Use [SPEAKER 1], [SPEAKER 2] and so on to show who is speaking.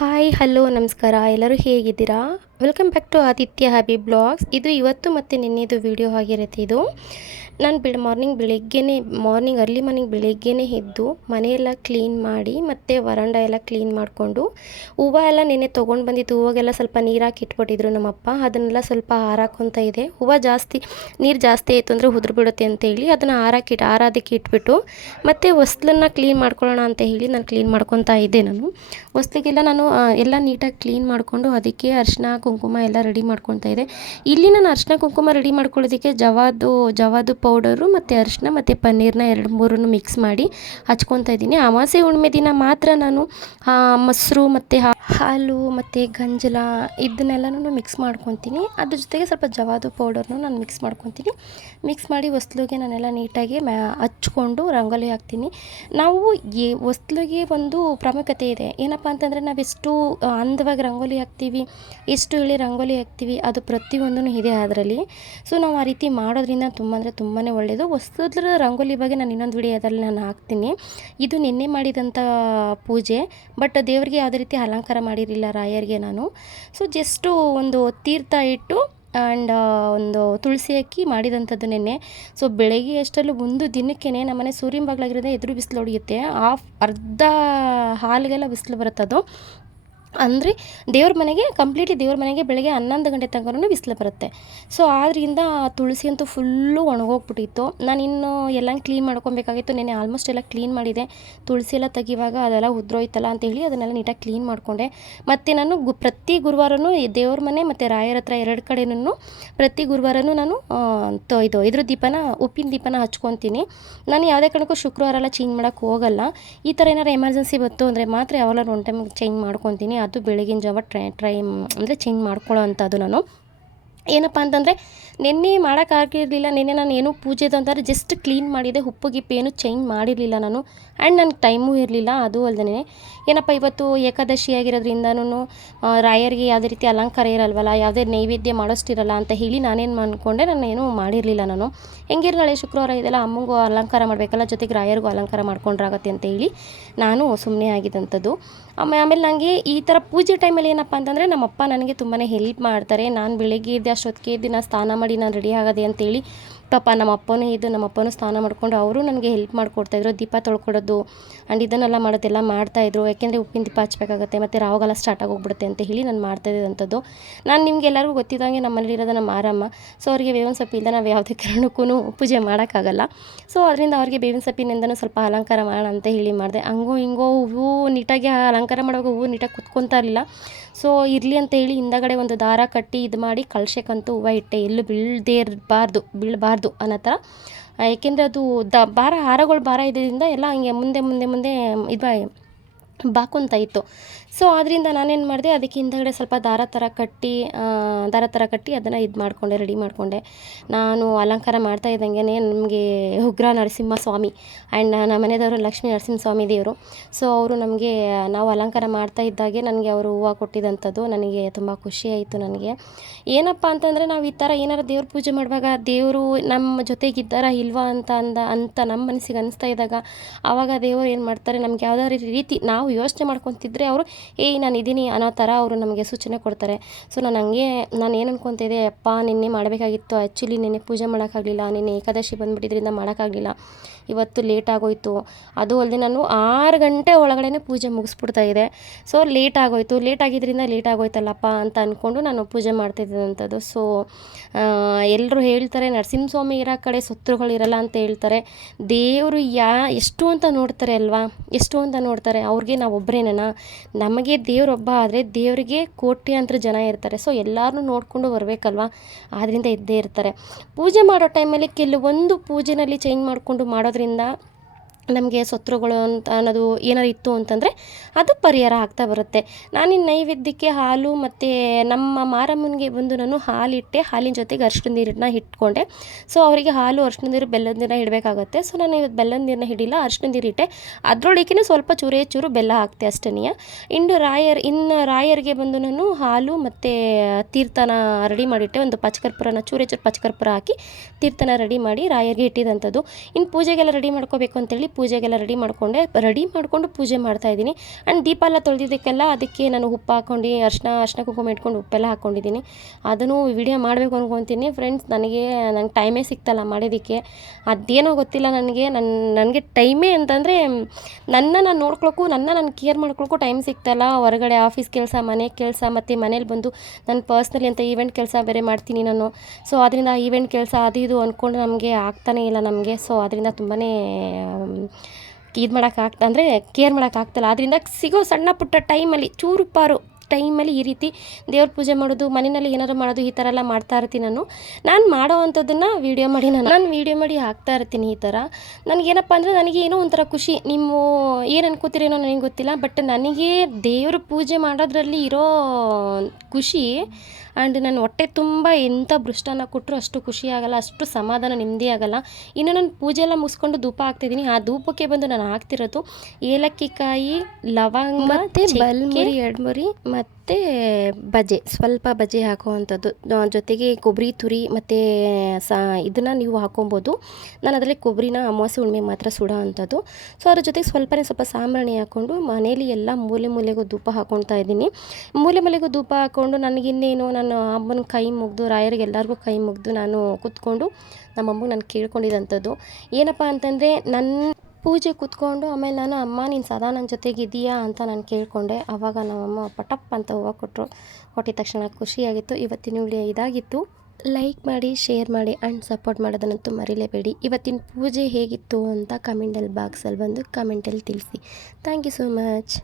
[SPEAKER 1] Hi, hello, ನಮಸ್ಕಾರ. ಎಲ್ಲರೂ ಹೇಗಿದ್ದೀರಾ? Welcome back to Aditya hobby blogs. ಇದು ಇವತ್ತು ಮತ್ತು ನಿನ್ನೆದು ವಿಡಿಯೋ ಆಗಿರುತ್ತೆ ಇದು. ನಾನು ಬಿಡ್ ಮಾರ್ನಿಂಗ್ ಬೆಳಿಗ್ಗೆನೇ ಮಾರ್ನಿಂಗ್ ಅರ್ಲಿ ಮಾರ್ನಿಂಗ್ ಬೆಳಿಗ್ಗೆನೇ ಎದ್ದು ಮನೆಯೆಲ್ಲ ಕ್ಲೀನ್ ಮಾಡಿ ಮತ್ತು ವರಂಡ ಎಲ್ಲ ಕ್ಲೀನ್ ಮಾಡಿಕೊಂಡು ಹೂವು ಎಲ್ಲ ನೆನೆ ತೊಗೊಂಡು ಬಂದಿತ್ತು. ಹೂವಾಗೆಲ್ಲ ಸ್ವಲ್ಪ ನೀರು ಹಾಕಿ ಇಟ್ಬಿಟ್ಟಿದ್ರು ನಮ್ಮಪ್ಪ. ಅದನ್ನೆಲ್ಲ ಸ್ವಲ್ಪ ಹಾರಾಕೊಂತ ಇದೆ. ಹೂವು ಜಾಸ್ತಿ, ನೀರು ಜಾಸ್ತಿ ಆಯಿತು ಅಂದರೆ ಉದುರು ಬಿಡುತ್ತೆ ಅಂತೇಳಿ ಅದನ್ನು ಹಾರಾಕಿಟ್ಟು ಹಾರಾದಕ್ಕೆ ಇಟ್ಬಿಟ್ಟು ಮತ್ತು ಹೊಸ್ಲನ್ನ ಕ್ಲೀನ್ ಮಾಡ್ಕೊಳ್ಳೋಣ ಅಂತ ಹೇಳಿ ನಾನು ಕ್ಲೀನ್ ಮಾಡ್ಕೊತಾ ಇದ್ದೆ ನಾನು. ಹೊಸ್ಲಿಗೆಲ್ಲ ನಾನು ಎಲ್ಲ ನೀಟಾಗಿ ಕ್ಲೀನ್ ಮಾಡಿಕೊಂಡು ಅದಕ್ಕೆ ಅರಿಶಿನ ಕುಂಕುಮ ಎಲ್ಲ ರೆಡಿ ಮಾಡ್ಕೊತಾ ಇದೆ ಇಲ್ಲಿ ನಾನು ಅರಿಶಿನ ಕುಂಕುಮ ರೆಡಿ ಮಾಡ್ಕೊಳ್ಳೋದಕ್ಕೆ ಜವಾದು ಜವಾದು ಪೌಡರು ಮತ್ತು ಅರಿಶಿನ ಮತ್ತು ಪನ್ನೀರ್ನ ಎರಡು ಮೂರನ್ನು ಮಿಕ್ಸ್ ಮಾಡಿ ಹಚ್ಕೊತಾ ಇದ್ದೀನಿ. ಅಮಾಸೆ ಹುಣ್ಣಿಮೆ ದಿನ ಮಾತ್ರ ನಾನು ಮೊಸರು ಮತ್ತು ಹಾಲು ಮತ್ತು ಗಂಜಲ ಇದನ್ನೆಲ್ಲನೂ ಮಿಕ್ಸ್ ಮಾಡ್ಕೊತೀನಿ. ಅದ್ರ ಜೊತೆಗೆ ಸ್ವಲ್ಪ ಜವಾದು ಪೌಡರ್ನು ನಾನು ಮಿಕ್ಸ್ ಮಾಡ್ಕೊತೀನಿ. ಮಿಕ್ಸ್ ಮಾಡಿ ಹೊಸ್ಲಿಗೆ ನಾನೆಲ್ಲ ನೀಟಾಗಿ ಮ್ಯಾ ಹಚ್ಕೊಂಡು ರಂಗೋಲಿ ಹಾಕ್ತೀನಿ. ನಾವು ಈ ಹೊಸ್ಲಿಗೆ ಒಂದು ಪ್ರಾಮುಖ್ಯತೆ ಇದೆ. ಏನಪ್ಪ ಅಂತಂದರೆ ನಾವೆಷ್ಟು ಅಂದವಾಗಿ ರಂಗೋಲಿ ಹಾಕ್ತೀವಿ, ಎಷ್ಟು ಹೇಳಿ ರಂಗೋಲಿ ಹಾಕ್ತೀವಿ ಅದು ಪ್ರತಿಯೊಂದೂ ಇದೆ ಅದರಲ್ಲಿ. ಸೊ ನಾವು ಆ ರೀತಿ ಮಾಡೋದ್ರಿಂದ ತುಂಬ ಅಂದರೆ ತುಂಬಾ ಒಳ್ಳೆಯದು ಹೊಸದ್ರ ರಂಗೋಲಿ ಬಗ್ಗೆ ನಾನು ಇನ್ನೊಂದು ವಿಡಿಯೋದಲ್ಲಿ ನಾನು ಹಾಕ್ತೀನಿ. ಇದು ನಿನ್ನೆ ಮಾಡಿದಂಥ ಪೂಜೆ, ಬಟ್ ದೇವರಿಗೆ ಯಾವುದೇ ರೀತಿ ಅಲಂಕಾರ ಮಾಡಿರಲಿಲ್ಲ ರಾಯರಿಗೆ ನಾನು. ಸೊ ಜಸ್ಟು ಒಂದು ತೀರ್ಥ ಇಟ್ಟು ಆ್ಯಂಡ್ ಒಂದು ತುಳಸಿ ಅಕ್ಕಿ ಮಾಡಿದಂಥದ್ದು ನೆನ್ನೆ. ಸೊ ಬೆಳಗ್ಗೆ ಅಷ್ಟರಲ್ಲೂ ಒಂದು ದಿನಕ್ಕೇ ನಮ್ಮನೆ ಸೂರ್ಯನ ಬಾಗ್ಲಾಗಿರೋದೇ ಎದುರು ಬಿಸಿಲು ಹೊಡೆಯುತ್ತೆ. ಆಫ್ ಅರ್ಧ ಹಾಲಿಗೆಲ್ಲ ಬಿಸಿಲು ಬರುತ್ತದು. ಅಂದರೆ ದೇವ್ರ ಮನೆಗೆ ಕಂಪ್ಲೀಟ್ಲಿ ದೇವ್ರ ಮನೆಗೆ ಬೆಳಗ್ಗೆ ಹನ್ನೊಂದು ಗಂಟೆ ತನಕನೂ ಬಿಸಿಲು ಬರುತ್ತೆ. ಸೊ ಆದ್ದರಿಂದ ತುಳಸಿ ಅಂತೂ ಫುಲ್ಲು ಒಣಗೋಗ್ಬಿಟ್ಟಿತ್ತು. ನಾನು ಇನ್ನು ಎಲ್ಲ ಕ್ಲೀನ್ ಮಾಡ್ಕೊಬೇಕಾಗಿತ್ತು. ನೆನೆ ಆಲ್ಮೋಸ್ಟ್ ಎಲ್ಲ ಕ್ಲೀನ್ ಮಾಡಿದೆ. ತುಳಸಿ ಎಲ್ಲ ತೆಗಿವಾಗ ಅದೆಲ್ಲ ಉದ್ರೋಯ್ತಲ್ಲ ಅಂತ ಹೇಳಿ ಅದನ್ನೆಲ್ಲ ನೀಟಾಗಿ ಕ್ಲೀನ್ ಮಾಡಿಕೊಂಡೆ. ಮತ್ತು ನಾನು ಗು, ಪ್ರತಿ ಗುರುವಾರನೂ ದೇವ್ರ ಮನೆ ಮತ್ತು ರಾಯರ ಹತ್ರ ಎರಡು ಕಡೆನೂ ಪ್ರತಿ ಗುರುವಾರನೂ ನಾನು ಇದು ಇದ್ರ ದೀಪನ, ಉಪ್ಪಿನ ದೀಪನ ಹಚ್ಕೊತೀನಿ. ನಾನು ಯಾವುದೇ ಕಾರಣಕ್ಕೂ ಶುಕ್ರವಾರ ಎಲ್ಲ ಚೇಂಜ್ ಮಾಡೋಕ್ಕೆ ಹೋಗಲ್ಲ. ಈ ಥರ ಏನಾರು ಎಮರ್ಜೆನ್ಸಿ ಬಂತು ಅಂದರೆ ಮಾತ್ರ ಯಾವಾಗಲೂ ಒನ್ ಟೈಮ್ ಚೇಂಜ್ ಮಾಡ್ಕೊತೀನಿ. ಅದು ಬೆಳಗಿನ ಜಾವ ಟ್ರೈ ಟ್ರೈ, ಅಂದರೆ ಚೇಂಜ್ ಮಾಡ್ಕೊಳ್ಳೋ ಅಂಥದ್ದು ನಾನು. ಏನಪ್ಪ ಅಂತಂದರೆ, ನಿನ್ನೆ ಮಾಡೋಕ್ಕಾಗಿರಲಿಲ್ಲ ನಿನ್ನೆ ನಾನು ಏನೂ ಪೂಜೆದು ಅಂತಂದರೆ ಜಸ್ಟ್ ಕ್ಲೀನ್ ಮಾಡಿದೆ, ಉಪ್ಪು, ಗಿಪ್ಪು ಏನೂ ಚೇಂಜ್ ಮಾಡಿರಲಿಲ್ಲ ನಾನು. ಆ್ಯಂಡ್ ನನಗೆ ಟೈಮೂ ಇರಲಿಲ್ಲ, ಅದು ಅಲ್ಲದೇ ಏನಪ್ಪ ಇವತ್ತು ಏಕಾದಶಿ ಆಗಿರೋದ್ರಿಂದನೂ ರಾಯರಿಗೆ ಯಾವುದೇ ರೀತಿ ಅಲಂಕಾರ ಇರಲ್ವಲ್ಲ, ಯಾವುದೇ ನೈವೇದ್ಯ ಮಾಡೋಷ್ಟಿರಲ್ಲ ಅಂತ ಹೇಳಿ ನಾನೇನು ಅಂದ್ಕೊಂಡೆ ನಾನು ಏನೂ ಮಾಡಿರಲಿಲ್ಲ ನಾನು. ಹೆಂಗಿರಲಿ ಶುಕ್ರವಾರ ಇದೆಲ್ಲ, ಅಮ್ಮಂಗೂ ಅಲಂಕಾರ ಮಾಡಬೇಕಲ್ಲ, ಜೊತೆಗೆ ರಾಯರಿಗೂ ಅಲಂಕಾರ ಮಾಡ್ಕೊಂಡ್ರಾಗತ್ತೆ ಅಂತ ಹೇಳಿ ನಾನು ಸುಮ್ಮನೆ ಆಗಿದ್ದಂಥದ್ದು. ಆಮೇಲೆ ನನಗೆ ಈ ಥರ ಪೂಜೆ ಟೈಮಲ್ಲಿ ಏನಪ್ಪ ಅಂತಂದರೆ ನಮ್ಮಪ್ಪ ನನಗೆ ತುಂಬಾ ಹೆಲ್ಪ್ ಮಾಡ್ತಾರೆ. ನಾನು ಬೆಳಿಗ್ಗೆ ಎದ್ದು ಅಷ್ಟೊತ್ತಿಗೆ ದಿನ ಸ್ನಾನ ಮಾಡಿ ನಾನು ರೆಡಿ ಆಗೋದೆ ಅಂತೇಳಿ ಪಾಪ ನಮ್ಮ ಅಪ್ಪನೂ ಇದು ನಮ್ಮ ಅಪ್ಪನೂ ಸ್ನಾನ ಮಾಡಿಕೊಂಡು ಅವರು ನನಗೆ ಹೆಲ್ಪ್ ಮಾಡಿಕೊಡ್ತಾಯಿದ್ರು ದೀಪ ತೊಳ್ಕೊಡೋದು ಆ್ಯಂಡ್ ಇದನ್ನೆಲ್ಲ ಮಾಡೋದೆಲ್ಲ ಮಾಡ್ತಾಯಿದ್ರು ಯಾಕೆಂದರೆ ಉಪ್ಪಿನ ದೀಪ ಹಚ್ಬೇಕಾಗತ್ತೆ, ಮತ್ತು ರಾವಗಾಲ ಸ್ಟಾರ್ಟ್ ಆಗೋಗ್ಬಿಡುತ್ತೆ ಅಂತ ಹೇಳಿ ನಾನು ಮಾಡ್ತಾಯಿದ್ದಂಥದ್ದು ನಾನು ನಿಮಗೆಲ್ಲರಿಗೂ ಗೊತ್ತಿದ್ದಂಗೆ ನಮ್ಮ ಮನೇಲಿರೋದು ನಮ್ಮ ಮಾರಮ್ಮ ಸೊ ಅವರಿಗೆ ಬೇವಿನ ಸೊಪ್ಪಿಂದ ನಾವು ಯಾವುದೇ ಕಾರಣಕ್ಕೂ ಪೂಜೆ ಮಾಡೋಕ್ಕಾಗಲ್ಲ. ಸೊ ಅದರಿಂದ ಅವರಿಗೆ ಬೇವಿನ ಸೊಪ್ಪಿನಿಂದನೂ ಸ್ವಲ್ಪ ಅಲಂಕಾರ ಮಾಡೋಣ ಅಂತ ಹೇಳಿ ಮಾಡಿದೆ. ಹಂಗೋ ಹಿಂಗೋ ಹೂವು ನೀಟಾಗಿ ಅಲಂಕಾರ ಮಾಡುವಾಗ ಹೂವು ನೀಟಾಗಿ ಕುತ್ಕೊತಾ ಇರಲಿಲ್ಲ. ಸೊ ಇರಲಿ ಅಂತ ಹೇಳಿ ಹಿಂದಗಡೆ ಒಂದು ದಾರ ಕಟ್ಟಿ ಇದು ಮಾಡಿ ಕಳ್ಸಕ್ಕಂತೂ ಹೂವು ಇಟ್ಟೆ. ಎಲ್ಲೂ ಬೀಳದೇ ಇರಬಾರ್ದು, ಬೀಳಬಾರ್ದು. ಅನ್ನೋ ಥರ. ಏಕೆಂದರೆ ಅದು ದ ಭಾರ, ಹಾರಗಳು ಭಾರ ಇದ್ದರಿಂದ ಎಲ್ಲ ಹಿಂಗೆ ಮುಂದೆ ಮುಂದೆ ಮುಂದೆ ಇದು ಬಾಕೊಂತ ಇತ್ತು ಸೊ ಆದ್ದರಿಂದ ನಾನೇನು ಮಾಡಿದೆ, ಅದಕ್ಕೆ ಹಿಂದಗಡೆ ಸ್ವಲ್ಪ ದಾರ ಥರ ಕಟ್ಟಿ ದಾರ ಥರ ಕಟ್ಟಿ ಅದನ್ನು ಇದು ಮಾಡಿಕೊಂಡೆ ರೆಡಿ ಮಾಡಿಕೊಂಡೆ. ನಾನು ಅಲಂಕಾರ ಮಾಡ್ತಾ ಇದ್ದಂಗೆ ನಮಗೆ ಉಗ್ರ ನರಸಿಂಹ ಸ್ವಾಮಿ ಆ್ಯಂಡ್ ನಮ್ಮ ಮನೆಯವರು ಲಕ್ಷ್ಮೀ ನರಸಿಂಹ ಸ್ವಾಮಿ ದೇವರು. ಸೊ ಅವರು ನಮಗೆ, ನಾವು ಅಲಂಕಾರ ಮಾಡ್ತಾ ಇದ್ದಾಗೆ ನನಗೆ ಅವರು ಹೂವು ಕೊಟ್ಟಿದ್ದಂಥದ್ದು ನನಗೆ ತುಂಬ ಆಯಿತು ನನಗೆ. ಏನಪ್ಪ ಅಂತಂದರೆ ನಾವು ಈ ಥರ ಏನಾರು ದೇವ್ರ ಪೂಜೆ ಮಾಡುವಾಗ ದೇವರು ನಮ್ಮ ಜೊತೆಗಿದ್ದಾರ ಇಲ್ವಾ ಅಂತ ಅಂದ, ಅಂತ ನಮ್ಮ ಮನಸ್ಸಿಗೆ ಅನಿಸ್ತಾ ಇದ್ದಾಗ ಆವಾಗ ದೇವರು ಏನು ಮಾಡ್ತಾರೆ, ನಮ್ಗೆ ಯಾವ್ದಾದ್ರು ರೀತಿ ನಾವು ಯೋಚನೆ ಮಾಡ್ಕೊತಿದ್ರೆ ಅವರು ಏಯ್ ನಾನು ಇದ್ದೀನಿ ಅನ್ನೋ ಥರ ಅವರು ನಮಗೆ ಸೂಚನೆ ಕೊಡ್ತಾರೆ. ಸೊ ನಾನು ಹಂಗೆ, ನಾನು ಏನು ಅನ್ಕೊತಿದ್ದೆ ಅಪ್ಪ, ನಿನ್ನೆ ಮಾಡಬೇಕಾಗಿತ್ತು. ಆ್ಯಕ್ಚುಲಿ ನಿನ್ನೆ ಪೂಜೆ ಮಾಡೋಕ್ಕಾಗಲಿಲ್ಲ. ನಿನ್ನೆ ಏಕಾದಶಿ ಬಂದುಬಿಟ್ಟಿದ್ರಿಂದ ಮಾಡೋಕ್ಕಾಗಲಿಲ್ಲ. ಇವತ್ತು ಲೇಟ್ ಆಗೋಯ್ತು. ಅದು ಅಲ್ಲದೆ ನಾನು ಆರು ಗಂಟೆ ಒಳಗಡೆ ಪೂಜೆ ಮುಗಿಸ್ಬಿಡ್ತಾ ಇದೆ ಸೊ ಲೇಟ್ ಆಗೋಯ್ತು. ಲೇಟ್ ಆಗಿದ್ದರಿಂದ ಲೇಟ್ ಆಗೋಯ್ತಲ್ಲಪ್ಪ ಅಂತ ಅಂದ್ಕೊಂಡು ನಾನು ಪೂಜೆ ಮಾಡ್ತಿದ್ದಂಥದ್ದು ಸೊ ಎಲ್ಲರೂ ಹೇಳ್ತಾರೆ, ನರಸಿಂಹಸ್ವಾಮಿ ಇರೋ ಕಡೆ ಸತ್ರುಗಳಿರಲ್ಲ ಅಂತ ಹೇಳ್ತಾರೆ. ದೇವರು ಯಾ, ಎಷ್ಟು ಅಂತ ನೋಡ್ತಾರೆ ಅಲ್ವಾ? ಎಷ್ಟು ಅಂತ ನೋಡ್ತಾರೆ. ಅವ್ರಿಗೆ ನಾವು ಒಬ್ಬರೇನ ನಮಗೆ ದೇವರೊಬ್ಬ ಆದರೆ ದೇವರಿಗೆ ಕೋಟ್ಯಂತರ ಜನ ಇರ್ತಾರೆ. ಸೊ ಎಲ್ಲರನ್ನೂ ನೋಡಿಕೊಂಡು ಬರಬೇಕಲ್ವಾ? ಆದ್ದರಿಂದ ಇದ್ದೇ ಇರ್ತಾರೆ. ಪೂಜೆ ಮಾಡೋ ಟೈಮಲ್ಲಿ ಕೆಲವೊಂದು ಪೂಜೆನಲ್ಲಿ ಚೇಂಜ್ ಮಾಡಿಕೊಂಡು ಮಾಡೋದ್ರಿಂದ ನಮಗೆ ಶತ್ರುಗಳು ಅಂತ ಅನ್ನೋದು ಏನಾರು ಇತ್ತು ಅಂತಂದರೆ ಅದು ಪರಿಹಾರ ಆಗ್ತಾ ಬರುತ್ತೆ. ನಾನಿನ್ನು ನೈವೇದ್ಯಕ್ಕೆ ಹಾಲು ಮತ್ತು ನಮ್ಮ ಮಾರಮ್ಮನಿಗೆ ಬಂದು ನಾನು ಹಾಲಿಟ್ಟೆ, ಹಾಲಿನ ಜೊತೆಗೆ ಅರ್ಶಿನ ನೀರನ್ನ ಇಟ್ಕೊಂಡೆ. ಸೊ ಅವರಿಗೆ ಹಾಲು ಅರ್ಶಿನ ನೀರು, ಬೆಲ್ಲದ ನೀರನ್ನ ಇಡಬೇಕಾಗತ್ತೆ. ಸೊ ನಾನು ಇವತ್ತು ಬೆಲ್ಲದ ನೀರನ್ನ ಹಿಡಿಲ್ಲ ಅರ್ಶಿನ ನೀರು ಇಟ್ಟೆ. ಅದರೊಳಗೇನೆ ಸ್ವಲ್ಪ ಚೂರೇ ಚೂರು ಬೆಲ್ಲ ಹಾಕ್ತೆ ಅಷ್ಟನೆಯ. ಇನ್ನು ರಾಯರ್, ಇನ್ನು ರಾಯರಿಗೆ ಬಂದು ನಾನು ಹಾಲು ಮತ್ತು ತೀರ್ಥನ ರೆಡಿ ಮಾಡಿಟ್ಟೆ. ಒಂದು ಪಚ್ಕರ್ಪುರನ, ಚೂರೇ ಚೂರು ಪಚ್ಕರ್ಪುರ ಹಾಕಿ ತೀರ್ಥನ ರೆಡಿ ಮಾಡಿ ರಾಯರಿಗೆ ಇಟ್ಟಿದ್ದಂಥದ್ದು ಇನ್ನು ಪೂಜೆಗೆಲ್ಲ ರೆಡಿ ಮಾಡ್ಕೋಬೇಕು ಅಂತೇಳಿ ಪೂಜೆಗೆಲ್ಲ ರೆಡಿ ಮಾಡಿಕೊಂಡೆ ರೆಡಿ ಮಾಡಿಕೊಂಡು ಪೂಜೆ ಮಾಡ್ತಾಯಿದ್ದೀನಿ ಆ್ಯಂಡ್ ದೀಪ ಎಲ್ಲ ತೊಳೆದಿದ್ದಕ್ಕೆಲ್ಲ ಅದಕ್ಕೆ ನಾನು ಉಪ್ಪು ಹಾಕ್ಕೊಂಡು ಅರ್ಶಿನ ಅರ್ಶಿನ ಕುಂಕುಮ ಇಟ್ಕೊಂಡು ಉಪ್ಪೆಲ್ಲ ಹಾಕ್ಕೊಂಡಿದ್ದೀನಿ. ಅದನ್ನು ವಿಡಿಯೋ ಮಾಡಬೇಕು ಅನ್ಕೊತೀನಿ. ಫ್ರೆಂಡ್ಸ್ ನನಗೆ, ನಂಗೆ ಟೈಮೇ ಸಿಗ್ತಲ್ಲ ಮಾಡೋದಕ್ಕೆ ಅದೇನೋ ಗೊತ್ತಿಲ್ಲ ನನಗೆ. ನನ್ನ ನನಗೆ ಟೈಮೇ ಅಂತಂದರೆ ನನ್ನ ನಾನು ನೋಡ್ಕೊಳಕ್ಕೂ ನನ್ನ ನಾನು ಕೇರ್ ಮಾಡ್ಕೊಳಕ್ಕೂ ಟೈಮ್ ಸಿಗ್ತಲ್ಲ ಹೊರಗಡೆ ಆಫೀಸ್ ಕೆಲಸ, ಮನೆ ಕೆಲಸ, ಮತ್ತು ಮನೇಲಿ ಬಂದು ನಾನು ಪರ್ಸ್ನಲಿ ಅಂತ ಈವೆಂಟ್ ಕೆಲಸ ಬೇರೆ ಮಾಡ್ತೀನಿ ನಾನು. ಸೊ ಅದರಿಂದ ಈವೆಂಟ್ ಕೆಲಸ ಅದು ಇದು ಅಂದ್ಕೊಂಡು ನಮಗೆ ಆಗ್ತಾನೇ ಇಲ್ಲ ನಮಗೆ. ಸೊ ಅದರಿಂದ ತುಂಬಾ ಇದು ಮಾಡೋಕ್ಕಾಗ್ತ ಅಂದರೆ ಕೇರ್ ಮಾಡೋಕ್ಕಾಗ್ತಲ್ಲ ಆದ್ದರಿಂದ ಸಿಗೋ ಸಣ್ಣ ಪುಟ್ಟ ಟೈಮಲ್ಲಿ ಚೂರು ಪಾರು ಟೈಮಲ್ಲಿ ಈ ರೀತಿ ದೇವ್ರ ಪೂಜೆ ಮಾಡೋದು, ಮನೆಯಲ್ಲಿ ಏನಾರು ಮಾಡೋದು, ಈ ಥರ ಎಲ್ಲ ಮಾಡ್ತಾ ಇರ್ತೀನಿ ನಾನು. ನಾನು ಮಾಡೋ ಅಂಥದ್ದನ್ನು ವೀಡಿಯೋ ಮಾಡಿ ನಾನು. ನಾನು ವೀಡಿಯೋ ಮಾಡಿ ಹಾಕ್ತಾ ಇರ್ತೀನಿ ಈ ಥರ ನನಗೇನಪ್ಪ ಅಂದರೆ ನನಗೆ ಏನೋ ಒಂಥರ ಖುಷಿ. ನೀವು ಏನು ಅನ್ಕೋತೀರೇನೋ ನನಗೆ ಗೊತ್ತಿಲ್ಲ ಬಟ್ ನನಗೆ ದೇವ್ರ ಪೂಜೆ ಮಾಡೋದ್ರಲ್ಲಿ ಇರೋ ಖುಷಿ ಆ್ಯಂಡ್ ನಾನು ಹೊಟ್ಟೆ ತುಂಬ ಎಂಥ ಭೃಷ್ಟನ ಕೊಟ್ಟರು ಅಷ್ಟು ಖುಷಿ ಆಗಲ್ಲ ಅಷ್ಟು ಸಮಾಧಾನ ನೆಮ್ಮದಿ ಆಗಲ್ಲ. ಇನ್ನು ನಾನು ಪೂಜೆ ಎಲ್ಲ ಮುಗಿಸ್ಕೊಂಡು ಧೂಪ ಹಾಕ್ತಿದ್ದೀನಿ. ಆ ಧೂಪಕ್ಕೆ ಬಂದು ನಾನು ಹಾಕ್ತಿರೋದು ಏಲಕ್ಕಿ ಕಾಯಿ ಲವಂಗ ಮತ್ತು ಬಲ್ಮುರಿ ಎಡ್ಮುರಿ ಮತ್ತು ಬಜೆ, ಸ್ವಲ್ಪ ಬಜೆ ಹಾಕುವಂಥದ್ದು ಜೊತೆಗೆ ಕೊಬ್ಬರಿ, ತುರಿ ಮತ್ತು, ಸಾ, ಇದನ್ನು ನೀವು ಹಾಕೊಬೋದು. ನಾನು ಅದರಲ್ಲಿ ಕೊಬ್ಬರಿನ ಅಮಾವಾಸ್ಯೆ ಹುಣ್ಣಿಮೆ ಮಾತ್ರ ಸುಡೋ ಅಂಥದ್ದು. ಸೊ ಅದ್ರ ಜೊತೆಗೆ ಸ್ವಲ್ಪನೇ ಸ್ವಲ್ಪ ಸಾಂಬ್ರಾಣಿ ಹಾಕ್ಕೊಂಡು ಮನೇಲಿ ಎಲ್ಲ ಮೂಲೆ ಮೂಲೆಗೂ ಧೂಪ ಹಾಕ್ಕೊಳ್ತಾ ಇದ್ದೀನಿ. ಮೂಲೆ ಮೂಲೆಗೂ ಧೂಪ ಹಾಕ್ಕೊಂಡು ನನಗಿನ್ನೇನು ನಾನು ಅಮ್ಮನ ಕೈ ಮುಗಿದು, ರಾಯರಿಗೆ ಎಲ್ಲರಿಗೂ ಕೈ ಮುಗಿದು ನಾನು ಕೂತ್ಕೊಂಡು ನಮ್ಮಮ್ಮಗೆ ನಾನು ಕೇಳ್ಕೊಂಡಿದ್ದಂಥದ್ದು ಏನಪ್ಪ ಅಂತಂದರೆ ನನ್ನ ಪೂಜೆ ಕೂತ್ಕೊಂಡು ಆಮೇಲೆ ನಾನು, ಅಮ್ಮ, ನೀನು ಸದಾ ನನ್ನ ಜೊತೆಗಿದೀಯಾ ಅಂತ ನಾನು ಕೇಳಿಕೊಂಡೆ. ಆವಾಗ ನಮ್ಮಮ್ಮ ಪಟಪ್ ಅಂತ ಹೂವು ಕೊಟ್ಟರು ಕೊಟ್ಟಿದ ತಕ್ಷಣ ಖುಷಿಯಾಗಿತ್ತು. ಇವತ್ತಿನ ವಿಡಿಯೋ ಇದಾಗಿತ್ತು. ಲೈಕ್ ಮಾಡಿ ಶೇರ್ ಮಾಡಿ ಆ್ಯಂಡ್ ಸಪೋರ್ಟ್ ಮಾಡೋದನ್ನಂತೂ ಮರಿಲೇಬೇಡಿ. ಇವತ್ತಿನ ಪೂಜೆ ಹೇಗಿತ್ತು ಅಂತ ಕಮೆಂಟಲ್ಲಿ ಬಾಕ್ಸಲ್ಲಿ ಬಂದು ಕಮೆಂಟಲ್ಲಿ ತಿಳಿಸಿ. Thank you so much